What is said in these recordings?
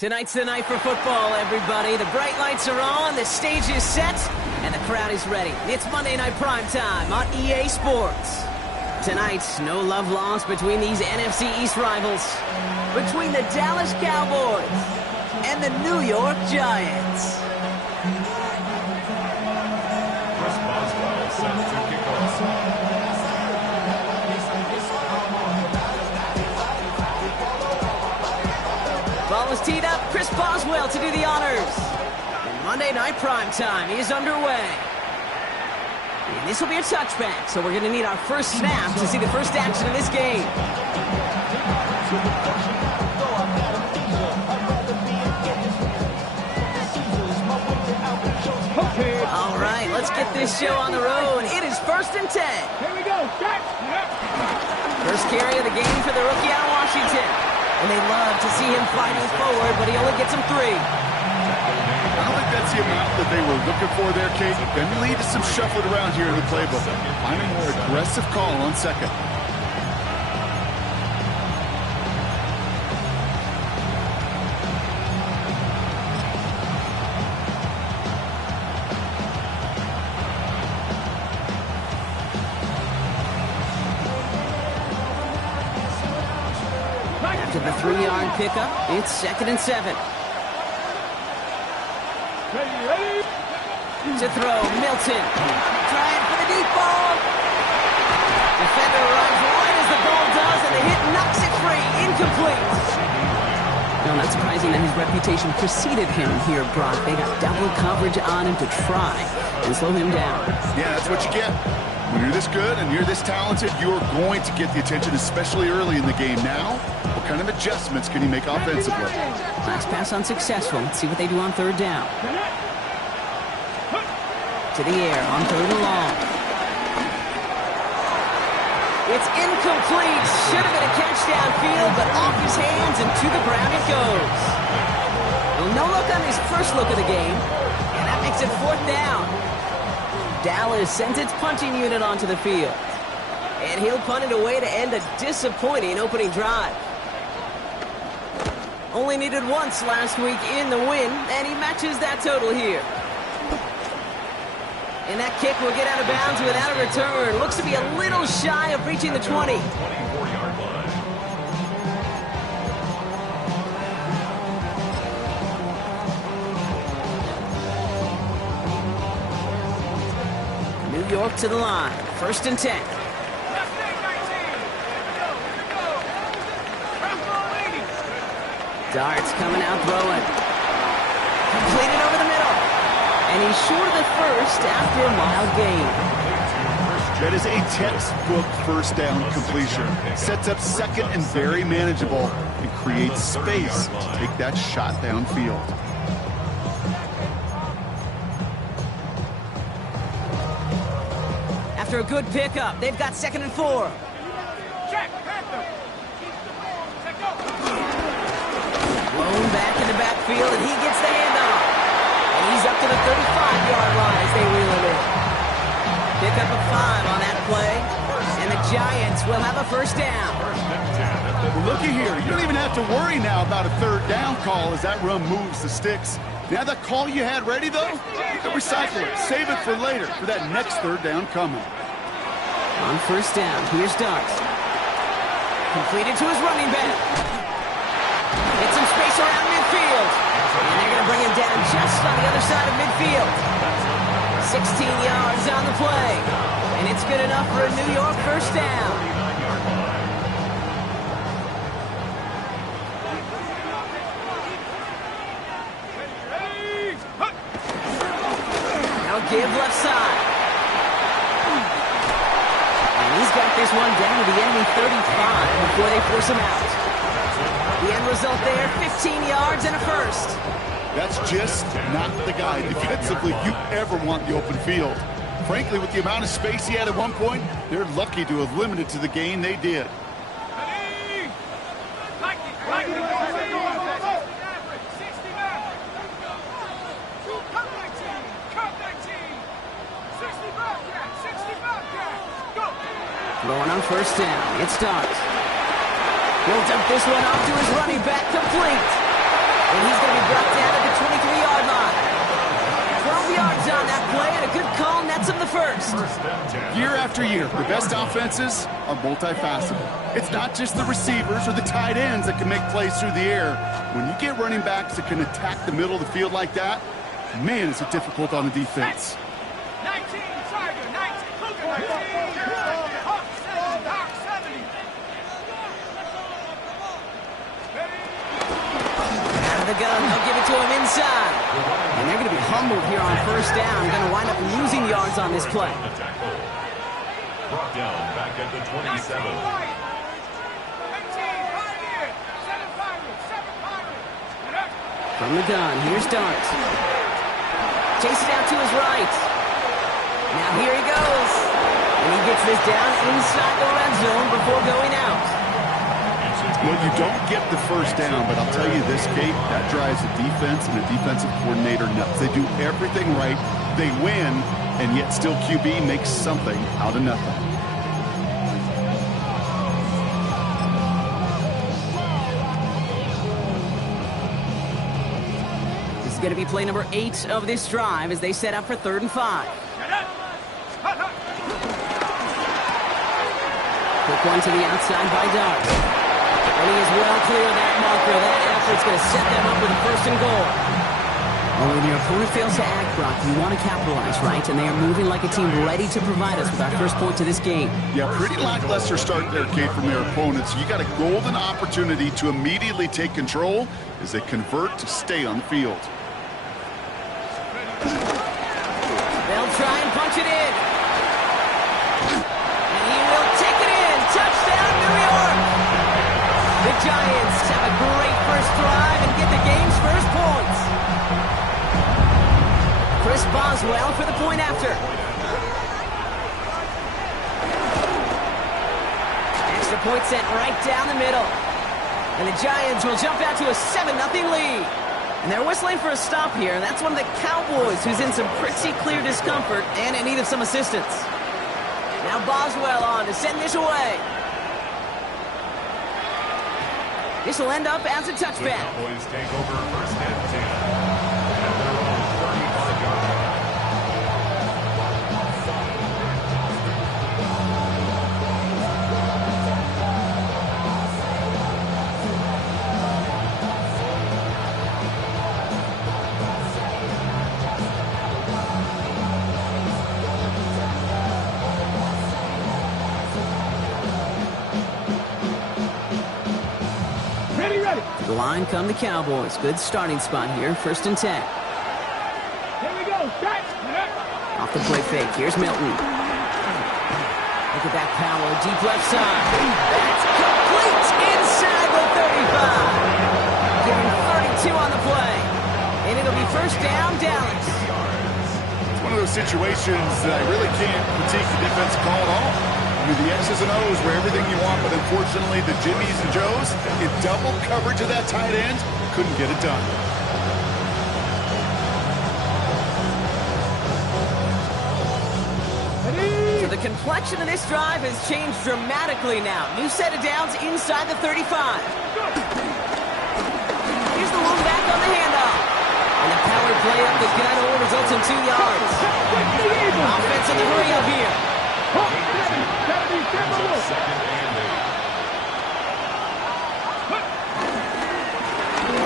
Tonight's the night for football, everybody. The bright lights are on, the stage is set, and the crowd is ready. It's Monday Night Primetime on EA Sports. Tonight, no love lost between these NFC East rivals. Between the Dallas Cowboys and the New York Giants. Ball is teed up. Chris Boswell to do the honors. And Monday Night Primetime is underway. And this will be a touchback, so we're going to need our first snap to see the first action of this game. All right, let's get this show on the road. It is 1st and 10. Here we go. First carry of the game for the rookie out of Washington. And they love to see him fighting forward, but he only gets them 3. I don't think that's the amount that they were looking for there, Kate. Then lead to some shuffling around here in the playbook. Find a more aggressive call on second. After the 3-yard pickup, it's 2nd and 7. To throw, Milton. Trying for the deep ball. Defender runs right as the ball does, and the hit knocks it free. Incomplete. No, not surprising that his reputation preceded him here, Brock. They got double coverage on him to try and slow him down. Yeah, that's what you get. When you're this good and you're this talented, you're going to get the attention, especially early in the game. Now, what kind of adjustments can he make offensively? Last pass unsuccessful. Let's see what they do on 3rd down. To the air on 3rd and long. It's incomplete. Should have been a catch downfield, but off his hands and to the ground it goes. Well, no look on his first look of the game, and that makes it 4th down. Dallas sends its punting unit onto the field. And he'll punt it away to end a disappointing opening drive. Only needed once last week in the win, and he matches that total here. And that kick will get out of bounds without a return. Looks to be a little shy of reaching the 20. New York to the line. 1st and 10. Darts coming out throwing. Completed over the middle. And he's short of the first after a mild gain. That is a textbook first down completion. Sets up second and very manageable and creates space to take that shot downfield. After a good pickup, they've got 2nd and 4. Blown back in the backfield, and he gets the handoff. And he's up to the 35-yard line as they reel it in. Pick up a 5 on that play, and the Giants will have a 1st down. Well, looky here. You don't even have to worry now about a 3rd down call as that run moves the sticks. Now that call you had ready, though, recycle it. Save it for later for that next 3rd down coming. On 1st down, here's Darts. Completed to his running back. Get some space around midfield. And they're going to bring him down just on the other side of midfield. 16 yards on the play. And it's good enough for a New York 1st down. Now give left side. And he's got this one down to the enemy 35 before they force him out. The end result there, 15 yards and a 1st. That's just not the guy defensively you ever want the open field. Frankly, with the amount of space he had at one point, they're lucky to have limited to the gain they did. Throwing on 1st down, it starts. He'll dump this one off to his running back, complete. And he's going to be brought down at the 23-yard line. 12 yards on that play, and a good call nets him the first. Year after year, the best offenses are multifaceted. It's not just the receivers or the tight ends that can make plays through the air. When you get running backs that can attack the middle of the field like that, man, is it difficult on the defense. 19, Tiger, 19, Cougar, 19, Hawk 7, Hawk 70. Out of the gun, they'll give it to him inside. And they're going to be humbled here on first down. Going to wind up losing yards on this play. Brought down back at the 27. From the gun, here's Dart. Chase it out to his right. Now here he goes. And he gets this down inside the red zone before going out. Well, you don't get the first down, but I'll tell you this, Kate, that drives the defense and the defensive coordinator nuts. They do everything right. They win, and yet still QB makes something out of nothing. This is going to be play number 8 of this drive as they set up for 3rd and 5. Quick one to the outside by Dart. And he is well clear of that marker. That effort's going to set them up with a 1st and goal. Well, when your opponent fails to act, Brock, you want to capitalize, right? And they are moving like a team ready to provide us with our first point to this game. Yeah, pretty lackluster start there, Kate, from their opponents. You got a golden opportunity to immediately take control as they convert to stay on the field. They'll try and punch it in. And he will take it in. Touchdown, New York. The Giants have a great first drive and get the game's first points. Chris Boswell for the point after. Extra point sent right down the middle. And the Giants will jump out to a 7-0 lead. And they're whistling for a stop here, and that's one of the Cowboys who's in some pretty clear discomfort and in need of some assistance. Now Boswell on to send this away. This will end up as a touchback. The Cowboys take over 1st and 10 at their own 35-yard line. The line come the Cowboys. Good starting spot here. 1st and 10. Here we go. Off the play fake. Here's Milton. Look at that power. Deep left side. That's complete inside the 35. Giving 32 on the play. And it'll be 1st down, Dallas. It's one of those situations that I really can't critique the defense call at all. I mean, the X's and O's were everything you want, but unfortunately the Jimmies and Joes, in double coverage of that tight end, couldn't get it done. So the complexion of this drive has changed dramatically now. New set of downs inside the 35. Here's the one back on the handoff. And the power play up the gut only results in 2 yards. Offense in the hurry up here.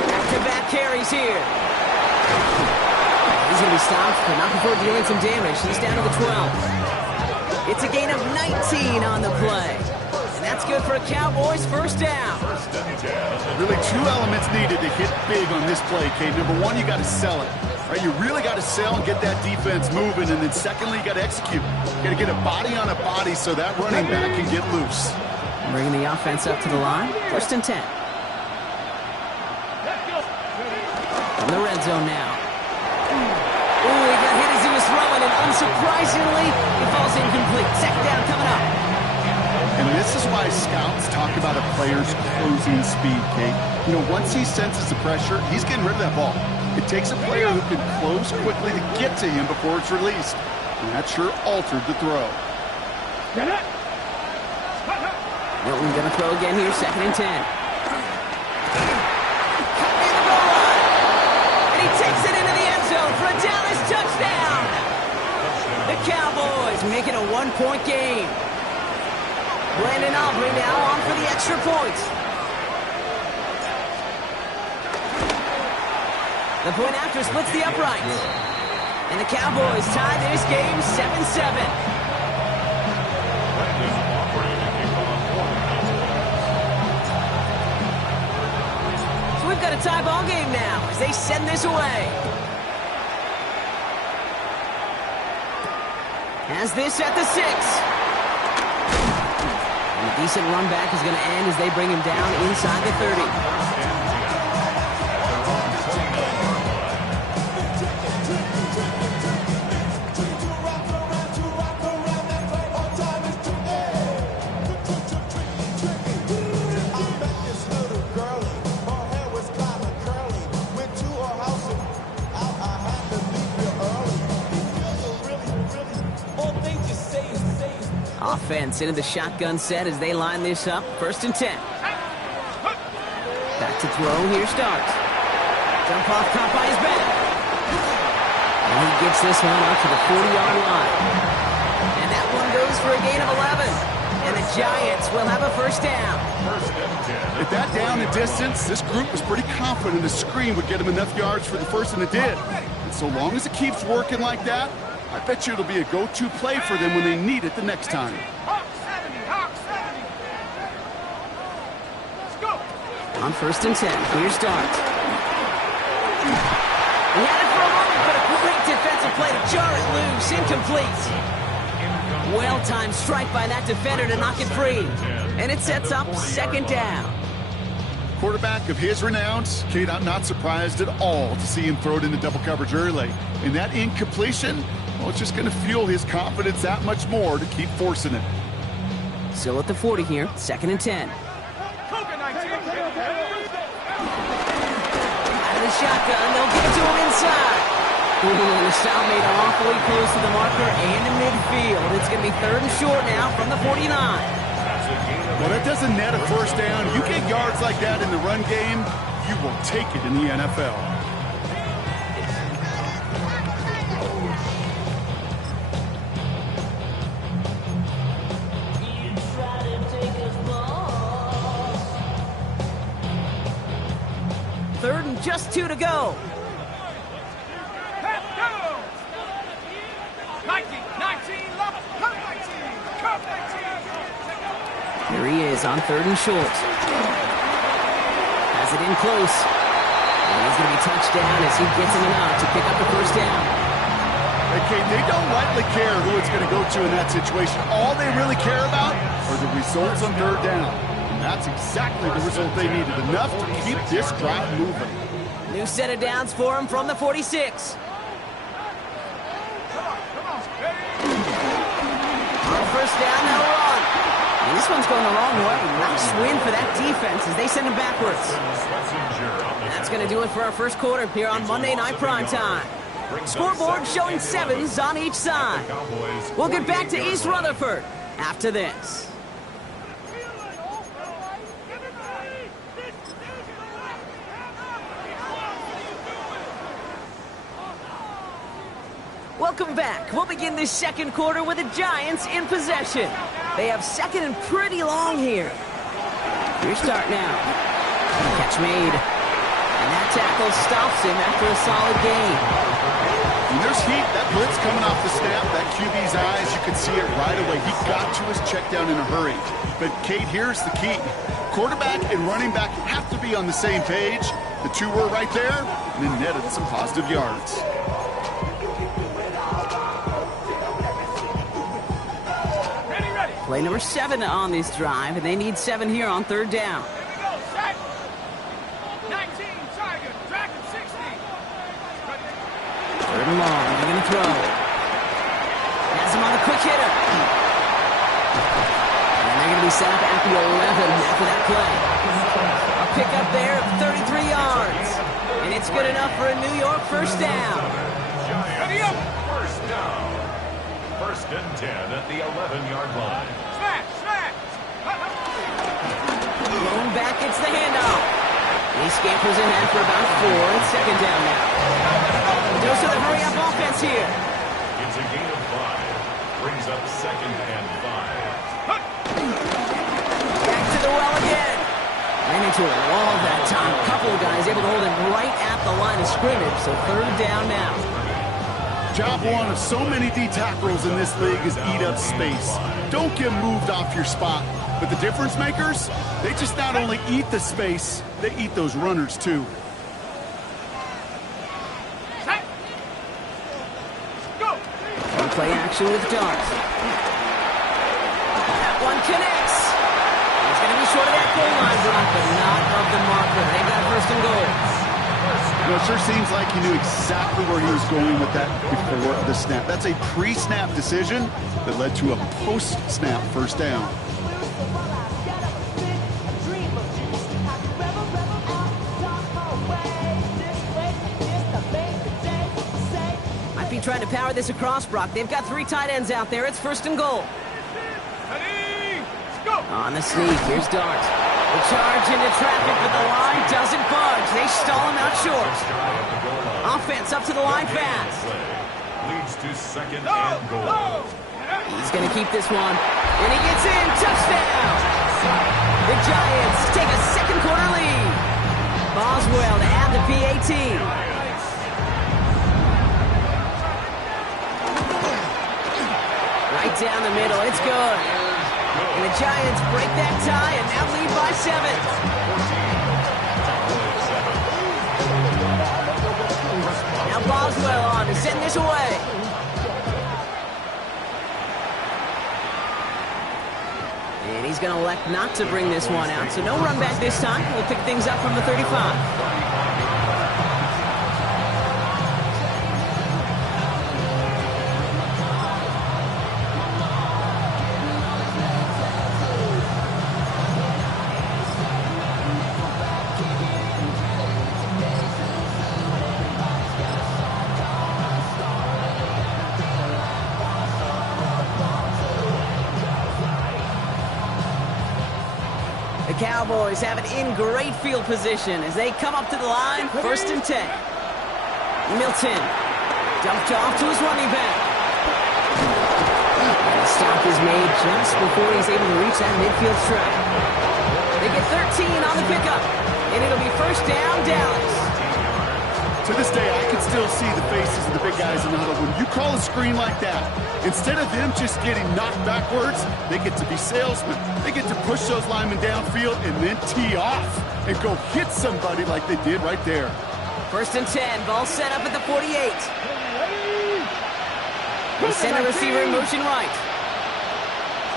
Back-to-back carries here. He's going to be stopped, but not before dealing some damage. He's down to the 12. It's a gain of 19 on the play. And that's good for a Cowboys 1st down. Really 2 elements needed to hit big on this play, Kate. Number 1, you got to sell it. Right, you really got to sell and get that defense moving, and then secondly, you got to execute. You got to get a body on a body so that running back can get loose. Bringing the offense up to the line. 1st and 10. From the red zone now. Ooh, he got hit as he was throwing, and unsurprisingly, he falls incomplete. 2nd down coming up. And this is why scouts talk about a player's closing speed, Kate. You know, once he senses the pressure, he's getting rid of that ball. It takes a player who can close quickly to get to him before it's released. And that sure altered the throw. Milton going to throw again here, 2nd and 10. And the goal line. make it a one-point game. Brandon Aubrey now on for the extra point. The point after splits the uprights. And the Cowboys tie this game 7-7. So we've got a tie ball game now as they send this away. Has this at the 6. And a decent run back is going to end as they bring him down inside the 30. Offense into the shotgun set as they line this up. 1st and 10. Back to throw. Here starts. Jump off, caught by his back. And he gets this one up to the 40-yard line. And that one goes for a gain of 11. And the Giants will have a 1st down. At that down and distance, this group was pretty confident the screen would get them enough yards for the 1st, and it did. And so long as it keeps working like that, I bet you it'll be a go-to play for them when they need it the next time. Hawk 70, Hawk 70. Let's go. On 1st and 10, here starts. He had it for a moment, but a great defensive play to jar it loose. Incomplete. Well-timed strike by that defender to knock it free. And it sets up 2nd down. Quarterback of his renowned, Kate, I'm not surprised at all to see him throw it into double coverage early. And that incompletion, well, it's just going to fuel his confidence that much more to keep forcing it. Still at the 40 here, 2nd and 10. Cougar 19. Out of the shotgun, they'll give it to him inside. And the stop made awfully close to the marker and in midfield. It's going to be 3rd and short now from the 49. Well, that doesn't net a 1st down. You get yards like that in the run game, you will take it in the NFL. Third and just 2 to go. 19, love, come 19, come 19. Here he is on 3rd and short. Has it in close. And he's going to be touched down as he gets him enough to pick up the 1st down. Okay, they don't lightly care who it's going to go to in that situation. All they really care about are the results on 3rd down. And that's exactly the result they needed. Enough to keep this drive moving. New set of downs for him from the 46. On 1st down, they'll run. And this one's going the wrong way. Nice win for that defense as they send him backwards. That's going to do it for our 1st quarter here on Monday Night Primetime. Scoreboard showing 7s on each side. We'll get back to East Rutherford after this. Welcome back. We'll begin this 2nd quarter with the Giants in possession. They have 2nd and pretty long here. Here start now. Catch made. And that tackle stops him after a solid gain. When there's heat, that blitz coming off the snap, that QB's eyes, you can see it right away. He got to his check down in a hurry. But, Kate, here's the key. Quarterback and running back have to be on the same page. The two were right there, and then netted some positive yards. Play number 7 on this drive, and they need 7 here on 3rd down. Here we go, set. 19, Tiger, Dragon 60. 3rd and long, they're going to throw. Has him on the quick hitter. And they're going to be set up at the 11 after that play. A pickup there of 33 yards. And it's good enough for a New York 1st down. Ready up. 1st down. 1st and 10 at the 11-yard line. Smash, smash. Going back, it's the handoff. He scampers ahead for about 4. It's 2nd down now. Dose of the hurry-up offense here. It's a gain of 5. brings up 2nd and 5. Back to the well again. Ran into a wall that time. A couple of guys able to hold him right at the line of scrimmage. So 3rd down now. Job one of so many D tackles in this league is eat up space. Don't get moved off your spot. But the difference makers, they just not only eat the space, they eat those runners too. Play action with Darts. That one connects. He's going to be short of that goal line block, but not of the marker. They've got 1st and goal. You know, it sure seems like he knew exactly where he was going with that before the snap. That's a pre-snap decision that led to a post-snap 1st down. Trying to power this across, Brock. They've got 3 tight ends out there. It's 1st and goal. Ready, go! On the sneak, here's Dart. The charge into traffic, but the line doesn't budge. They stall him out short. Offense up to the line fast. Leads to 2nd and goal. He's going to keep this one. And he gets in. Touchdown! The Giants take a 2nd quarter lead. Boswell to add the PAT. Right down the middle, it's good. And the Giants break that tie and now lead by 7. Now Boswell on to send this away. And he's going to elect not to bring this one out, so no run back this time. We'll pick things up from the 35. The Cowboys have it in great field position as they come up to the line, 1st and 10. Milton dumped off to his running back. And the stop is made just before he's able to reach that midfield strike. They get 13 on the pickup, and it'll be 1st down, Dallas. To this day, I can still see the faces of the big guys in the huddle. When you call a screen like that, instead of them just getting knocked backwards, they get to be salesmen. They get to push those linemen downfield and then tee off and go hit somebody like they did right there. 1st and 10, ball set up at the 48. They send the receiver in motion right.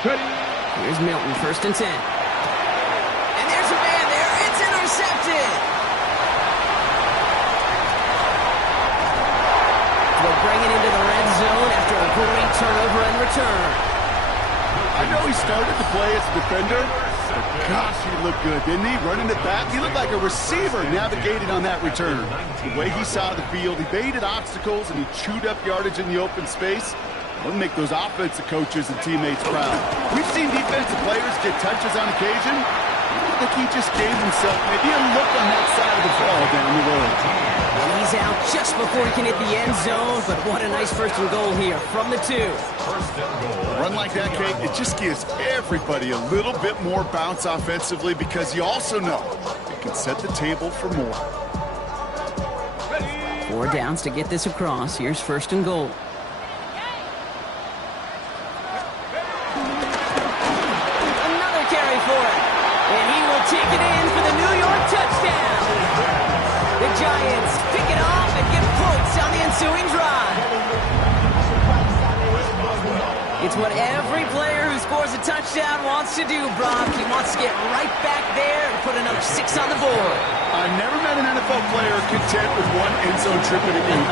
Here's Milton, 1st and 10. And there's a man there, it's intercepted. We'll bring it into the red zone after a great turnover and return. I know he started to play as a defender, but gosh, he looked good, didn't he? Running it back, he looked like a receiver navigating on that return. The way he saw the field, he baited obstacles and he chewed up yardage in the open space. That'll make those offensive coaches and teammates proud. We've seen defensive players get touches on occasion. I think he just gave himself maybe a look on that side of the ball down the road. He's out just before he can hit the end zone, but what a nice 1st and goal here from the 2. A run like that, Kate, it just gives everybody a little bit more bounce offensively because you also know it can set the table for more. 4 downs to get this across. Here's 1st and goal. Another carry for it. And he will take it in for the New York touchdown. The Giants pick it off and get points on the ensuing drive. It's what every player who scores a touchdown wants to do, Brock. He wants to get right back there and put another 6 on the board. I've never met an NFL player content with one end zone trip in a game.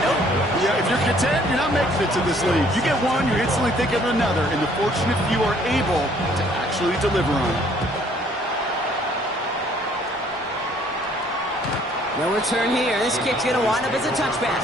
Nope. Yeah, if you're content, you're not making it to this league. You get one, you're instantly thinking of another, and the fortunate few are able to actually deliver on it. No return here. This kick's going to wind up as a touchback.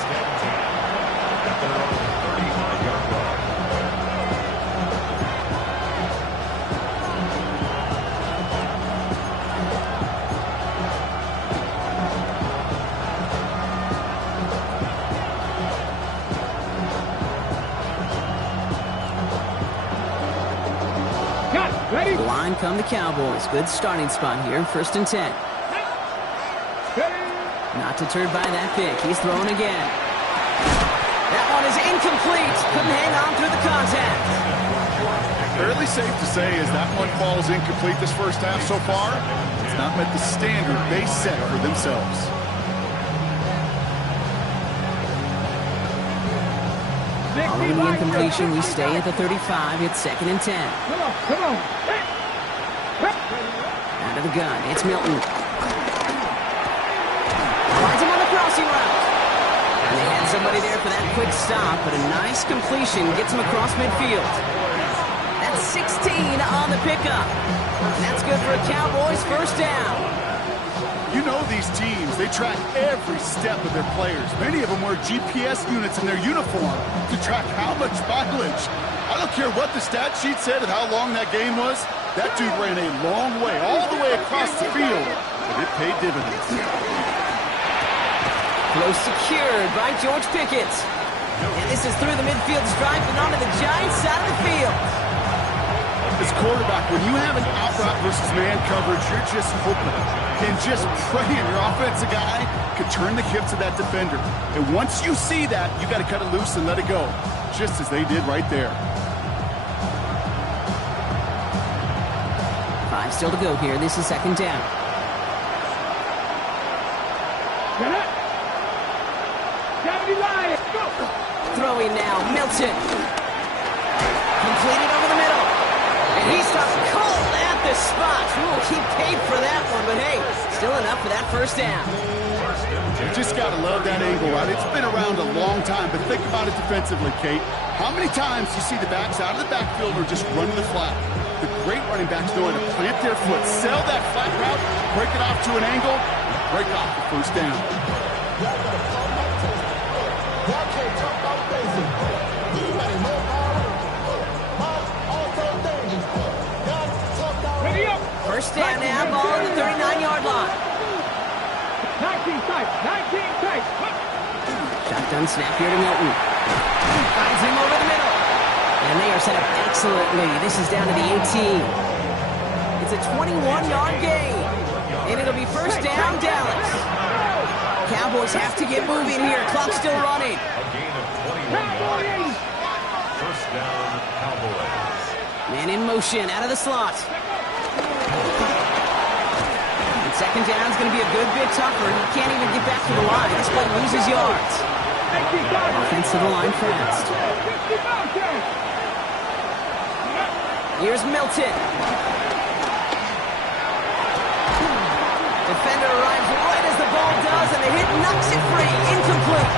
Ready? The line come the Cowboys. Good starting spot here, 1st and 10. Not deterred by that pick. He's throwing again. That one is incomplete. Couldn't hang on through the contact. Fairly safe to say as that one falls incomplete this first half so far, it's not met the standard they set for themselves. Following the incompletion, we stay at the 35. It's 2nd and 10. Come on, come on. Out of the gun, it's Milton. Finds him on the crossing route. And they had somebody there for that quick stop, but a nice completion gets him across midfield. That's 16 on the pickup. And that's good for a Cowboys 1st down. You know these teams, they track every step of their players. Many of them wear GPS units in their uniform to track how much mileage. I don't care what the stat sheet said and how long that game was. That dude ran a long way, all the way across the field, but it paid dividends. Throw secured by George Pickett. And this is through the midfield stripe and onto the Giants side of the field. As quarterback, when you have an out-route versus man coverage, you're just hoping and just praying your offensive guy could turn the hips of that defender. And once you see that, you got to cut it loose and let it go, just as they did right there. 5 still to go here. This is 2nd down. Throwing now, Milton. Completed over the middle. And he stops cold at the spot. Ooh, he paid for that one, but hey, still enough for that 1st down. You just got to love that angle, right? It's been around a long time, but think about it defensively, Kate. How many times do you see the backs out of the backfield or just running the flat? The great running backs know how to plant their foot, sell that flat route, break it off to an angle, and break off the 1st down. Ready up. 1st down now, ball on the 39-yard line. 19 tight, 19 tight. Shotgun snap here to Milton. Finds him over the middle. And they are set up excellently. This is down to the 18. It's a 21-yard gain. And it'll be 1st down, Dallas. Cowboys have to get moving here. Clock's still running. A gain of 21 yards. 1st down, Cowboys. Man in motion, out of the slot. And 2nd down is going to be a good bit tougher. He can't even get back to the line. This play loses yards. Offense to the line fast. Here's Milton. Defender arrives right as the ball does, and the hit knocks it free. Incomplete.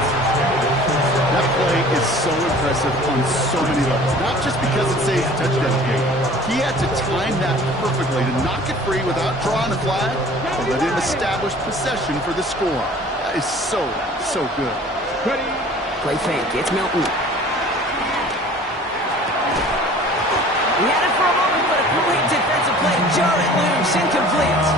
That play is so impressive on so many levels. Not just because it saves a touchdown game. He had to time that perfectly to knock it free without drawing a flag and let him establish possession for the score. That is so good. Ready. Play fake. It's Milton. He had it for a moment, but a great defensive play. Jar it loose. Incomplete.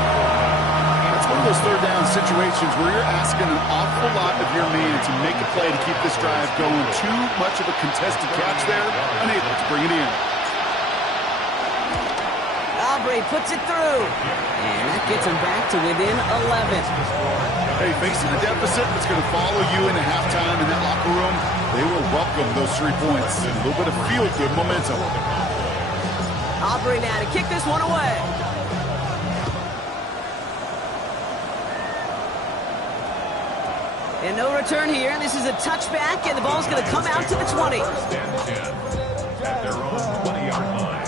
That's one of those 3rd down situations where you're asking an awful lot of your man to make a play to keep this drive going. Too much of a contested catch there, unable to bring it in. Aubrey puts it through. And that gets him back to within 11. Hey, facing a deficit that's going to follow you into halftime in that locker room, they will welcome those 3 points and a little bit of feel-good momentum. Aubrey now to kick this one away. And no return here. This is a touchback, and the ball's going to come out to the 20. 1st and 10 at their own 20-yard line.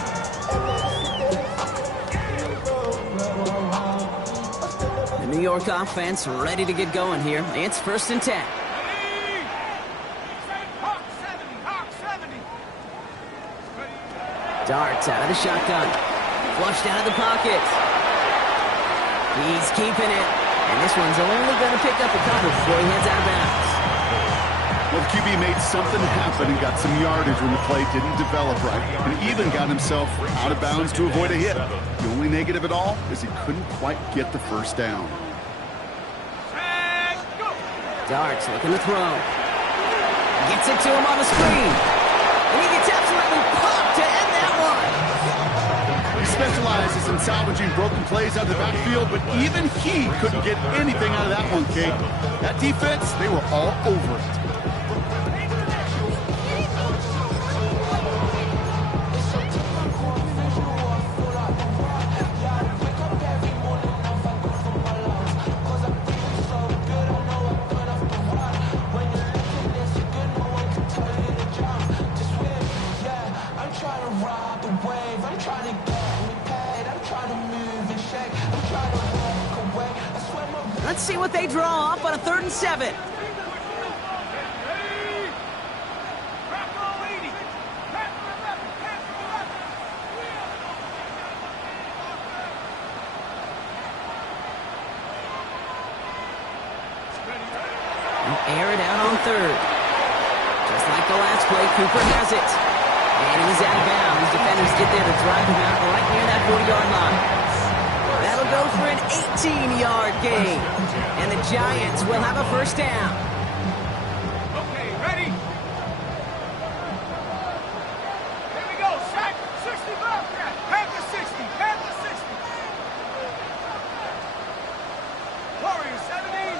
The New York offense ready to get going here. It's 1st and 10. Ready. Hawk 70. Darts out of the shotgun. Flushed out of the pocket. He's keeping it. And this one's only going to pick up a couple before he heads out of bounds. Well, the QB made something happen and got some yardage when the play didn't develop right. And even got himself out of bounds to avoid a hit. The only negative at all is he couldn't quite get the 1st down. Darts looking to throw. Gets it to him on the screen. And he gets absolutely popped to end that one. He spent salvaging broken plays out of the backfield, but even he couldn't get anything out of that one, Kate. That defense, they were all over it. Let's see what they draw up on a 3rd and 7. Air it out on 3rd. Just like the last play, Cooper has it. And he's out of bounds. Defenders get there to drive him out right near that 40-yard line. That'll go for an 18-yard gain. And the Giants will have a 1st down. Okay, ready? Here we go, sack. 60 Bobcat. Have the 60. Have the 60. Warriors, 70.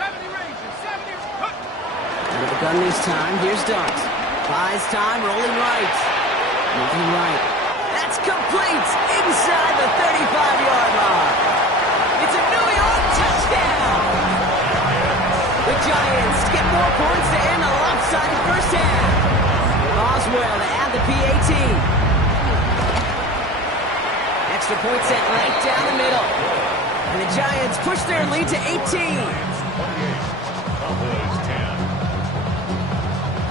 70 Rangers. 70 cut. Out of the gun this time. Here's Dart. Buys time, rolling right. Moving right. That's complete inside the 35-yard line. It's a New York touchdown. The Giants get more points to end a lopsided 1st half. Boswell to add the PAT. Extra point set right down the middle. And the Giants push their lead to 18. Cowboys 10.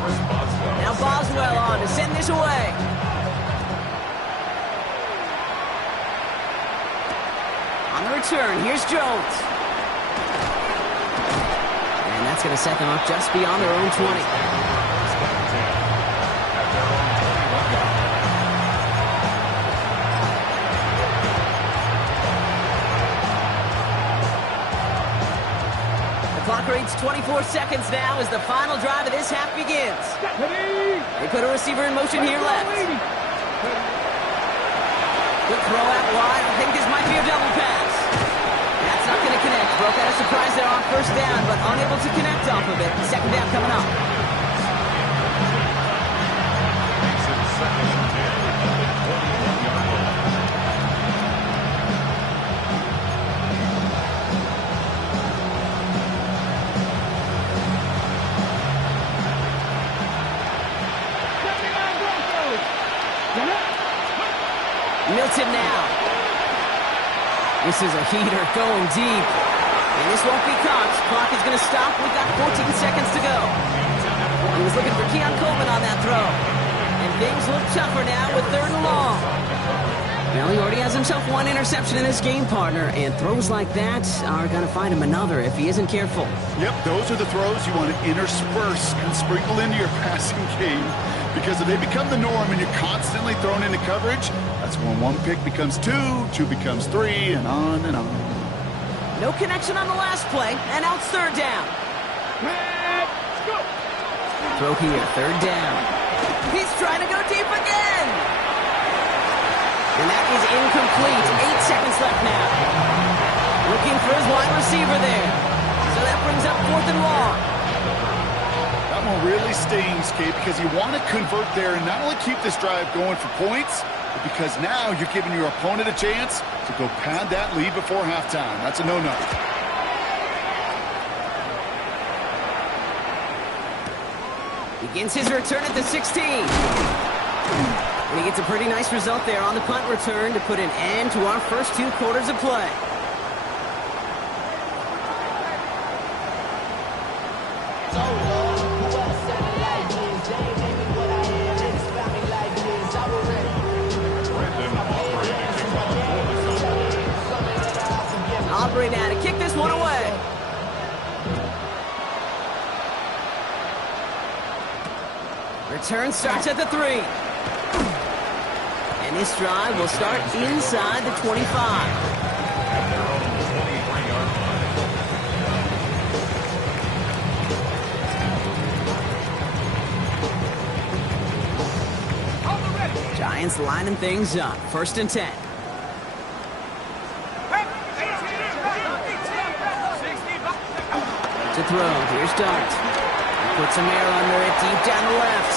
Chris Boswell. Now Boswell on to send this away. On the return, here's Jones. And that's going to set them up just beyond their own 20. The clock reads 24 seconds now as the final drive of this half begins. They put a receiver in motion here left. Good throw out wide. I think this might be a double pass. That's not going to connect. Broke out a surprise there on 1st down, but unable to connect off of it. 2nd down coming up. Milton now. This is a heater going deep. And this won't be caught. Clock is going to stop. We've got 14 seconds to go. He was looking for Keon Coleman on that throw. And things look tougher now with 3rd and long. Well, he already has himself 1 interception in this game, partner. And throws like that are going to find him another if he isn't careful. Yep, those are the throws you want to intersperse and sprinkle into your passing game. Because if they become the norm and you're constantly thrown into coverage, that's when 1 pick becomes 2, 2 becomes 3, and on and on. No connection on the last play, and now it's 3rd down. Throw here, 3rd down. He's trying to go deep again. And that is incomplete. 8 seconds left now. Looking for his wide receiver there. So that brings up 4th and long. That one really stings, Kate, because you want to convert there and not only keep this drive going for points, but because now you're giving your opponent a chance to go pad that lead before halftime. That's a no-no. Begins his return at the 16. And he gets a pretty nice result there on the punt return to put an end to our first 2 quarters of play. Aubrey now to kick this one away. Return starts at the 3. And this drive will start inside the 25. Giants lining things up. 1st and 10. To throw. Here's Dart. He puts some air under it deep down the left.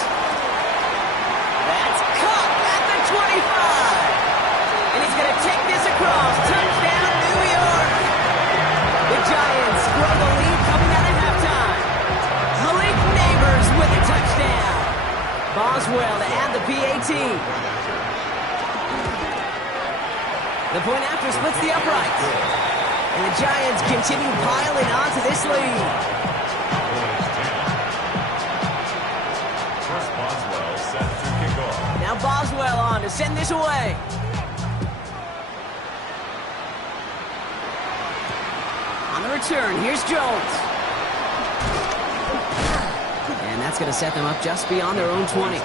That's caught at the 25. And he's going to take this across. Touchdown, New York. The Giants grow the lead coming out at halftime. Malik Neighbors with a touchdown. Boswell to add the PAT. The point after splits the upright. And the Giants continue piling on to this lead. First Boswell set to kick off. Now Boswell on to send this away. On the return, here's Jones. And that's going to set them up just beyond their own 20.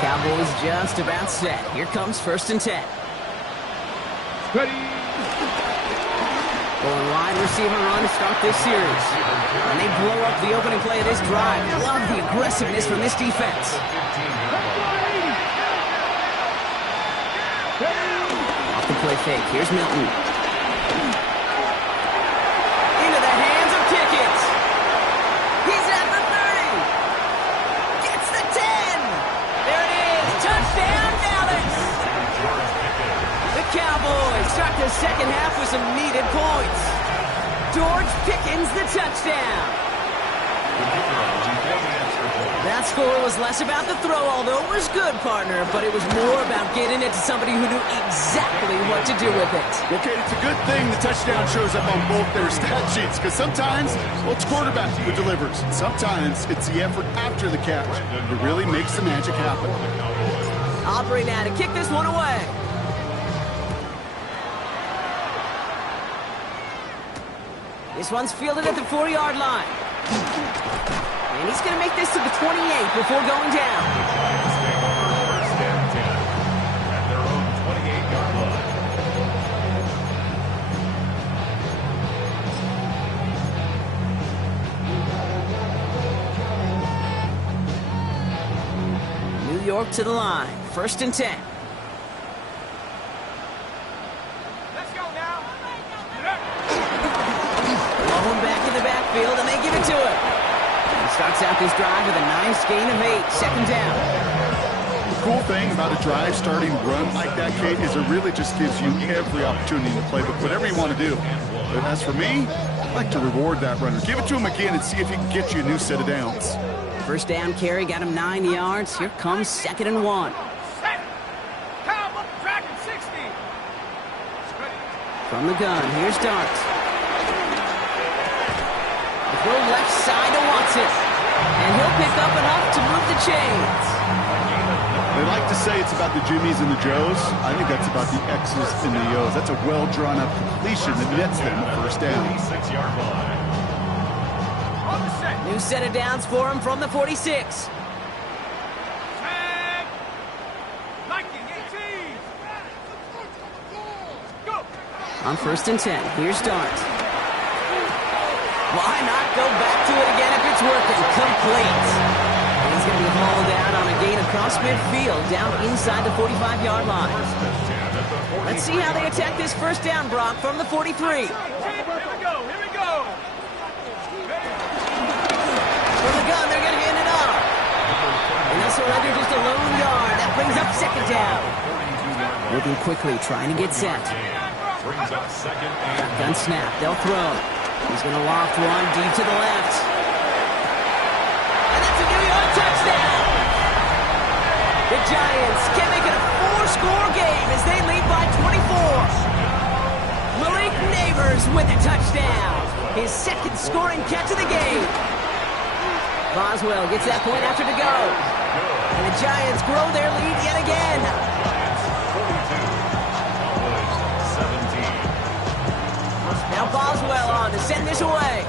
Cowboys just about set. Here comes 1st and 10. Ready. Going wide receiver run to start this series. And they blow up the opening play of this drive. Love the aggressiveness from this defense. Off the play fake. Here's Milton. Into the hands of Pickett. He's at the 30. Gets the 10. There it is. Touchdown, Dallas. The Cowboys start the second half with some needed points. George Pickens the touchdown. That score was less about the throw, although it was good, partner, but it was more about getting it to somebody who knew exactly what to do with it. Okay, it's a good thing the touchdown shows up on both their stat sheets, because sometimes, well, it's quarterback who delivers. Sometimes it's the effort after the catch that really makes the magic happen. Aubrey now to kick this one away. This one's fielded at the 4-yard line. And he's going to make this to the 28 before going down. First and 10 at their own 28-yard line. New York to the line. 1st and 10. Let's go now. Going back in the backfield, and they give it to him. He starts out this drive with a nice gain of 8. 2nd down. The cool thing about a drive starting run like that, Kate, is it really just gives you every opportunity to play, but whatever you want to do. But as for me, I like to reward that runner. Give it to him again and see if he can get you a new set of downs. 1st down carry got him 9 yards. Here comes 2nd and 1. Set. Cowboy Dragon 60. From the gun, here's Dart. Throw left side to Watson. And he'll pick up enough to move the chains. They like to say it's about the Jimmies and the Joes. I think that's about the X's and the O's. That's a well-drawn-up completion that nets them a 1st down. 26-yard line. On the set. New set of downs for him from the 46. Tag. Lightning 18. Go. On 1st and 10, here's Dart. Why not go back to it again if it's working? Complete. And he's going to be hauled out on a gain across midfield, down inside the 45-yard line. Let's see how they attack this 1st down, Brock, from the 43. Here we go. Here we go. From the gun, they're going to hand it off. And they'll surrender just a lone yard. That brings up 2nd down. Moving quickly, trying to get set. Brings up 2nd and Shotgun snap. They'll throw. He's going to loft one deep to the left. And that's a New York touchdown. The Giants can make it a 4-score game as they lead by 24. Malik Neighbors with a touchdown. His 2nd scoring catch of the game. Boswell gets that point after to go. And the Giants grow their lead yet again. 17. Now Boswell on to send this away.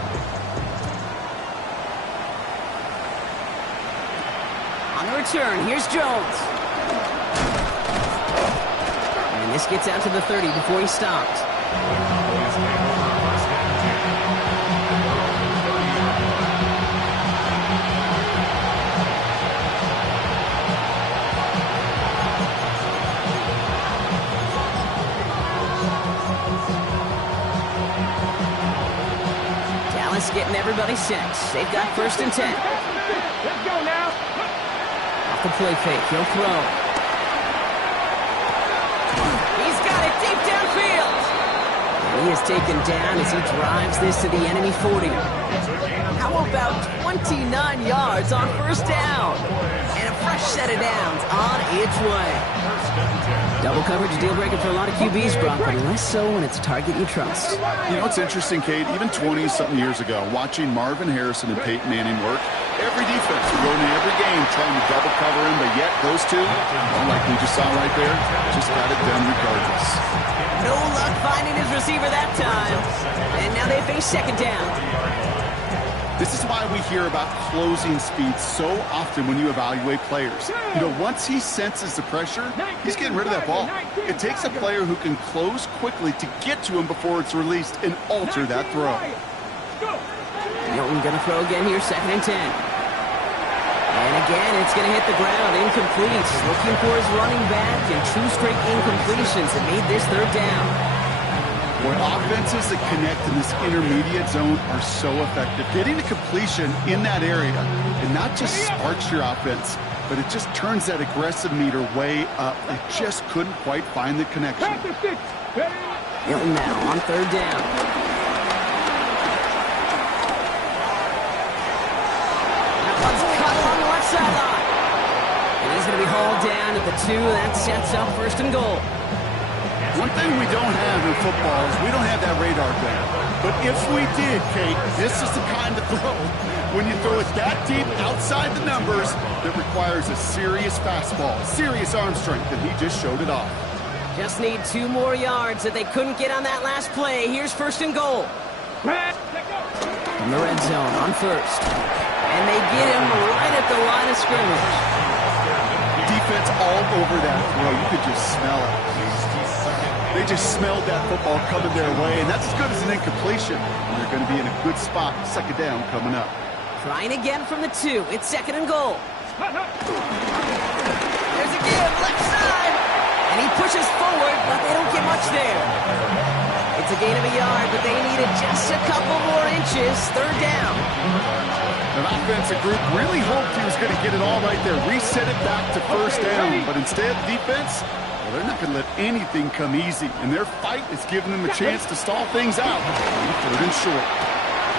On the return, here's Jones. And this gets out to the 30 before he stopped. 26. They've got 1st and 10. Let's go now. Off the play fake. He'll throw. He's got it deep downfield. And he is taken down as he drives this to the enemy 40. How about 29 yards on 1st down? And a fresh set of downs on its way. Double coverage, deal breaker for a lot of QBs, Brock, but less so when it's a target you trust. You know, it's interesting, Kate, even 20-something years ago, watching Marvin Harrison and Peyton Manning work, every defense would go into every game trying to double cover him, but yet those two, like we just saw right there, just got it done regardless. No luck finding his receiver that time. And now they face 2nd down. This is why we hear about closing speed so often when you evaluate players. You know, once he senses the pressure, he's getting rid of that ball. It takes a player who can close quickly to get to him before it's released and alter that throw. Hilton going to throw again here, 2nd and 10. And again, it's going to hit the ground, incomplete. Looking for his running back, and 2 straight incompletions that made this 3rd down. Boy, offenses that connect in this intermediate zone are so effective. Getting a completion in that area, it not just sparks your offense, but it just turns that aggressive meter way up. They just couldn't quite find the connection. Hilton now on 3rd down. That one's cut along the left sideline. And he's going to be hauled down at the 2. That sets up 1st and goal. One thing we don't have in football is we don't have that radar gun. But if we did, Kate, this is the kind of throw, when you throw it that deep outside the numbers, that requires a serious fastball, serious arm strength, and he just showed it off. Just need 2 more yards that they couldn't get on that last play. Here's 1st and goal. From the red zone on 1st. And they get him right at the line of scrimmage. Defense all over that throw. You could just smell it. They just smelled that football coming their way, and that's as good as an incompletion. And they're going to be in a good spot. 2nd down coming up. Trying again from the 2. It's 2nd and goal. There's a give, left side. And he pushes forward, but they don't get much there. It's a gain of a yard, but they needed just a couple more inches. 3rd down. An offensive group really hoped he was going to get it all right there, reset it back to 1st down. But instead, defense, well, they're not going to let anything come easy. And their fight is giving them a chance to stall things out. 3rd and short.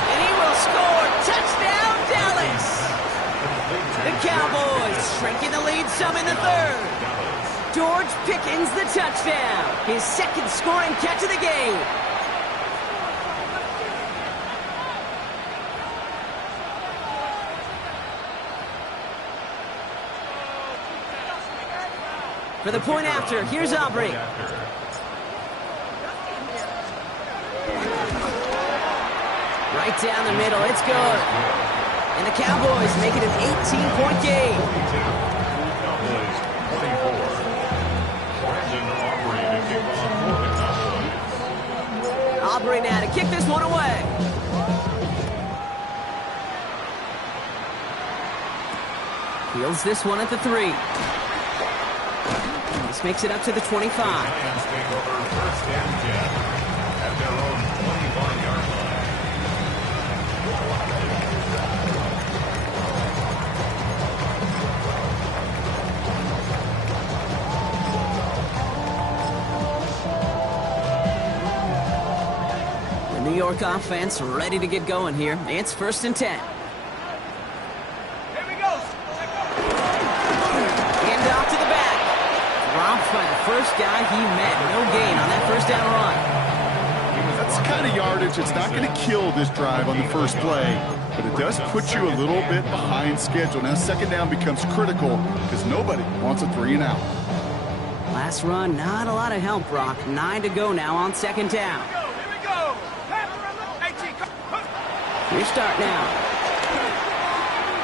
And he will score. Touchdown, Dallas. The Cowboys shrinking the lead some in the 3rd. George Pickens the touchdown. His 2nd scoring catch of the game. For the point after, here's Aubrey. Right down the middle, it's good. And the Cowboys make it an 18-point game. Aubrey now to kick this one away. Fields this one at the 3. This makes it up to the 25. Giants take over 1st and 10 at their own 25-yard line. The New York offense ready to get going here. It's 1st and 10. By the first guy he met. No gain on that 1st down run. That's the kind of yardage that's not going to kill this drive on the 1st play, but it does put you a little bit behind schedule. Now 2nd down becomes critical because nobody wants a 3 and out. Last run, not a lot of help, Brock. 9 to go now on 2nd down. Here we go. Your start now.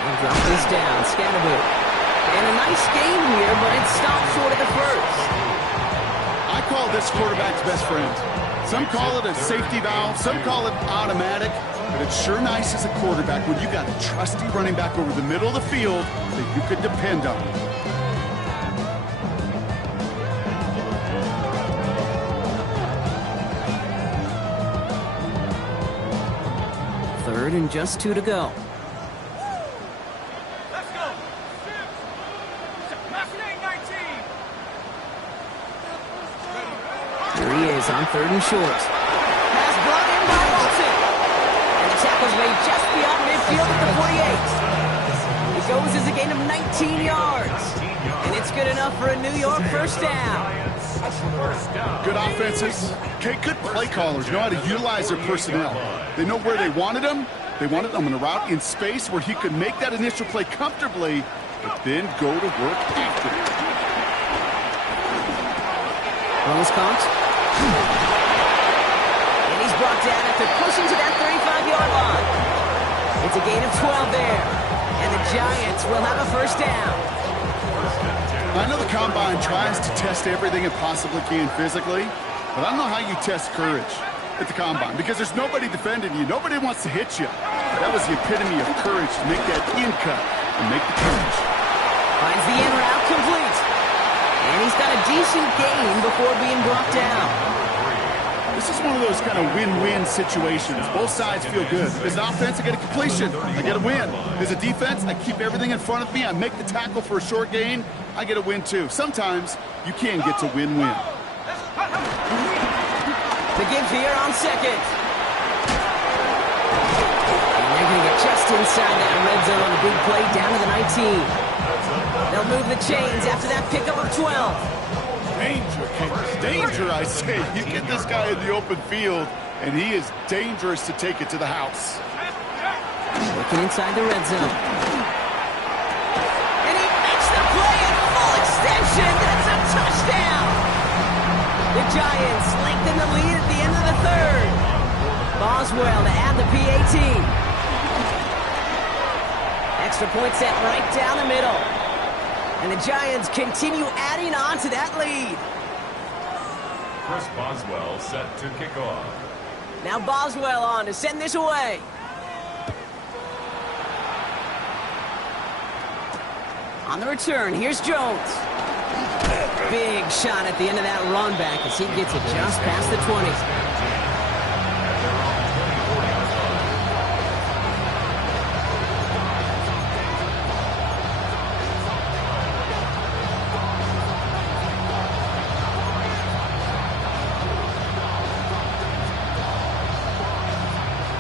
And drop this down. Scatterboot. And a nice game here, but it stopped short of the 1st. I call this quarterback's best friend. Some call it a safety valve, some call it automatic, but it's sure nice as a quarterback when you got a trusty running back over the middle of the field that you could depend on. 3rd and just 2 to go. Let's go. Mustang 19. Here he is on 3rd and short. Pass brought in by Watson. And the tackle's made just beyond midfield at the 48. It goes as a gain of 19 yards. And it's good enough for a New York first down. Good offenses. Okay, good play callers know how to utilize their personnel. They know where they wanted them. They wanted them in a route in space where he could make that initial play comfortably, but then go to work after it. Rose caught. And he's brought down after pushing to that 35-yard line. It's a gain of 12 there. And the Giants will have a first down. I know the Combine tries to test everything it possibly can physically, but I don't know how you test courage at the Combine because there's nobody defending you. Nobody wants to hit you. That was the epitome of courage to make that in cut and make the catch. Finds the in route complete. And he's got a decent gain before being brought down. This is one of those kind of win-win situations. Both sides feel good. As an offense, I get a completion. I get a win. As a defense, I keep everything in front of me. I make the tackle for a short gain. I get a win, too. Sometimes you can get to win-win. The give here on 2nd. And they're going to get just inside that red zone on a big play down to the 19. They'll move the chains after that pickup of 12. Danger, Kings. Danger, I say. You get this guy in the open field, and he is dangerous to take it to the house. Looking inside the red zone. And he makes the play at full extension. That's a touchdown. The Giants lengthen the lead at the end of the 3rd. Boswell to add the PAT. Extra point set right down the middle. And the Giants continue adding on to that lead. Chris Boswell set to kick off. Now Boswell on to send this away. On the return, here's Jones. Big shot at the end of that run back as he gets it just past the 20.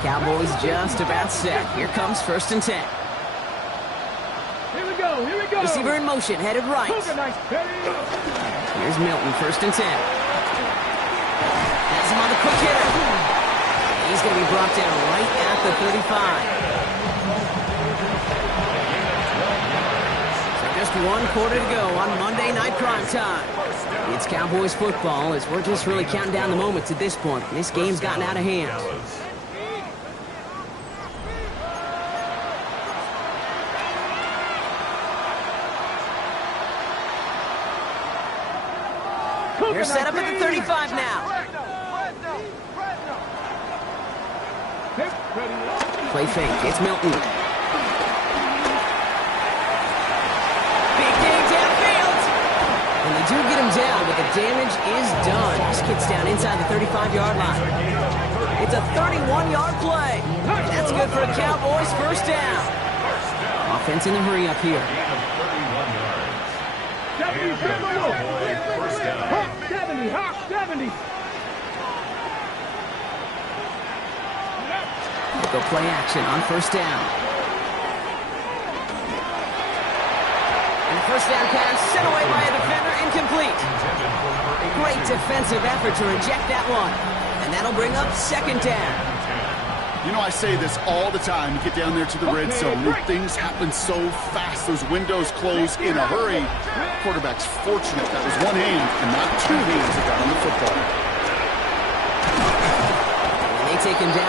Cowboys just about set. Here comes 1st and 10. Here we go. Here we go. Receiver in motion, headed right. Here's Milton, 1st and 10. Has him on the quick hitter. He's going to be brought down right at the 35. So just 1 quarter to go on Monday Night Primetime. It's Cowboys football as we're just really counting down the moments at this point. This game's gotten out of hand. They're set up at the 35 now. Play fake. It's Milton. Big game downfield. And they do get him down, but the damage is done. This gets down inside the 35-yard line. It's a 31-yard play. And that's good for a Cowboys first down. Offense in a hurry up here. 70. Go play action on 1st down. And the 1st down pass sent away by a defender, incomplete. Great defensive effort to reject that one. And that'll bring up 2nd down. You know, I say this all the time. You get down there to the red zone, and things happen so fast. Those windows close in a hurry. Quarterback's fortunate that was one hand and not 2 hands that got on the football. And they take him down.